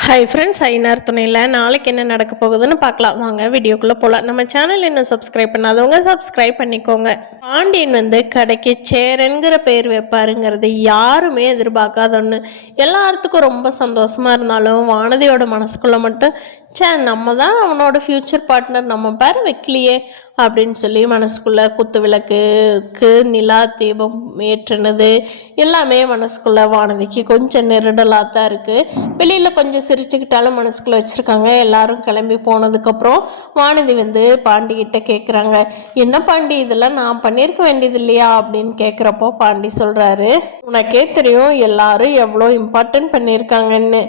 Hi friends, ஐநார் துணையில் நாளைக்கு என்ன நடக்க போகுதுன்னு பார்க்கலாம். வாங்க வீடியோக்குள்ளே போகலாம். நம்ம சேனல் இன்னும் சப்ஸ்கிரைப் பண்ணாதவங்க சப்ஸ்கிரைப் பண்ணிக்கோங்க. பாண்டியன் கடைக்கு சேரன்கிற பேர் வைப்பாருங்கிறது யாருமே எதிர்பார்க்காத ஒன்று. எல்லாத்துக்கும் ரொம்ப சந்தோஷமாக இருந்தாலும் வானதியோட மனசுக்குள்ளே மட்டும் நம்ம தான் அவனோட ஃப்யூச்சர் பார்ட்னர், நம்ம பேர் வைக்கலையே அப்படின்னு சொல்லி மனசுக்குள்ளே குத்து விளக்குக்கு நிலா தீபம் ஏற்றினது எல்லாமே மனசுக்குள்ளே வானதிக்கு கொஞ்சம் நெருடலாக தான் இருக்குது. வெளியில் கொஞ்சம் சிரிச்சுக்கிட்டாலும் மனசுக்குள்ளே வச்சுருக்காங்க. எல்லாரும் கிளம்பி போனதுக்கப்புறம் வானதி பாண்டிகிட்ட கேட்குறாங்க, என்ன பாண்டி இதெல்லாம் நான் பண்ணியிருக்க வேண்டியது இல்லையா அப்படின்னு கேட்குறப்போ பாண்டி சொல்கிறாரு, உனக்கே தெரியும் எல்லாரும் எவ்வளோ இம்பார்ட்டன்ட் பண்ணியிருக்காங்கன்னு.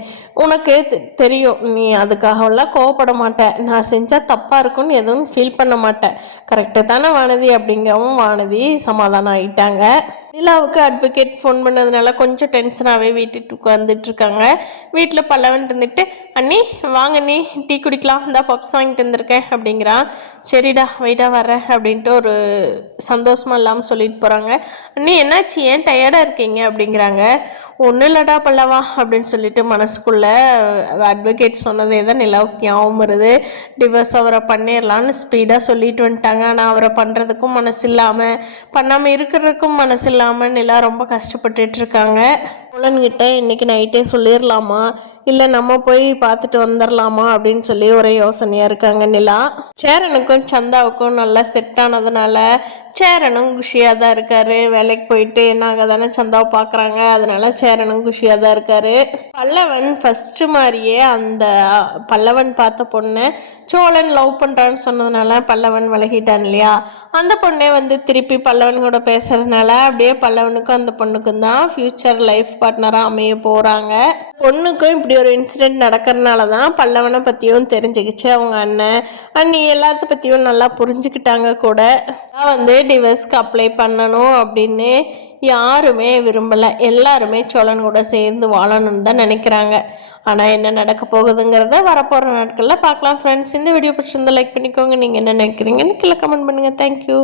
உனக்கு தெரியும், நீ அதுக்காகலாம் கோவப்பட மாட்டேன். நான் செஞ்சால் தப்பாக இருக்கும்னு எதுவும் ஃபீல் பண்ண மாட்டேன். கரெக்டு தானே வானதி அப்படிங்கவும் வானதி சமாதானம் ஆகிட்டாங்க. நிலாவுக்கு அட்வொகேட் ஃபோன் பண்ணதுனால கொஞ்சம் டென்ஷனாகவே வீட்டுக்கு வந்துட்டுருக்காங்க. வீட்டில் பல்லவன் இருந்துட்டு, அண்ணி வாங்க நீ டீ குடிக்கலாம், இந்த பப்ஸ் வாங்கிட்டு வந்திருக்கேன் அப்படிங்கிறான். சரிடா வெயிட்டா வர்றேன் அப்படின்ட்டு ஒரு சந்தோஷமாக இல்லாமல் சொல்லிட்டு போகிறாங்க. அண்ணி என்னாச்சு, ஏன் டயர்டாக இருக்கீங்க அப்படிங்கிறாங்க. ஒன்றும் இல்லடா பல்லவா அப்படின்னு சொல்லிட்டு மனசுக்குள்ளே அட்வொகேட் சொன்னதே தான் நிலாவுக்கு ஞாபகம் வருது. டிவர்ஸ் அவரை பண்ணிடலான்னு ஸ்பீடாக சொல்லிட்டு வந்துட்டாங்க. ஆனால் அவரை பண்ணுறதுக்கும் மனசு இல்லாமல் பண்ணாமல் இருக்கிறதுக்கும் மனசு இல்லாமல் நிலா ரொம்ப கஷ்டப்பட்டுட்டு இருக்காங்க. புலன்கிட்ட இன்னைக்கு நைட்டே சொல்லிடலாமா இல்லை நம்ம போய் பார்த்துட்டு வந்துடலாமா அப்படின்னு சொல்லி ஒரே யோசனையாக இருக்காங்க நிலா. சேரனுக்கும் சந்தாவுக்கும் நல்லா செட் ஆனதுனால சேரனும் குஷியாக தான் இருக்காரு. வேலைக்கு போயிட்டு நாங்கள் தானே சந்தாவை பார்க்குறாங்க, அதனால சேரனும் குஷியாக தான் இருக்காரு. பல்லவன் ஃபஸ்ட்டு மாதிரியே அந்த பல்லவன் பார்த்த பொண்ணை சோழன் லவ் பண்ணுறான்னு சொன்னதுனால பல்லவன் விலகிட்டான் இல்லையா, அந்த பொண்ணே திருப்பி பல்லவன் கூட பேசுறதுனால அப்படியே பல்லவனுக்கும் அந்த பொண்ணுக்கும் தான் ஃப்யூச்சர் லைஃப் பார்ட்னராக அமைய போகிறாங்க. பொண்ணுக்கும் இப்படி ஒரு இன்சிடெண்ட் நடக்கிறதுனால தான் பல்லவனை பற்றியும் தெரிஞ்சுக்கிச்சு. அவங்க அண்ணி எல்லாத்த பற்றியும் நல்லா புரிஞ்சுக்கிட்டாங்க கூட. டிவர்ஸ்க்கு அப்ளை பண்ணணும் அப்படின்னு யாருமே விரும்பலை. எல்லாருமே சோழன் கூட சேர்ந்து வாழணும்னு தான் நினைக்கிறாங்க. ஆனால் என்ன நடக்க போகுதுங்கிறத வரப்போகிற நாட்களில் பார்க்கலாம். ஃப்ரெண்ட்ஸ், இந்த வீடியோ பிடிச்சிருந்தா லைக் பண்ணிக்கோங்க. நீங்கள் என்ன நினைக்கிறீங்கன்னு கீழே கமெண்ட் பண்ணுங்கள். தேங்க்யூ.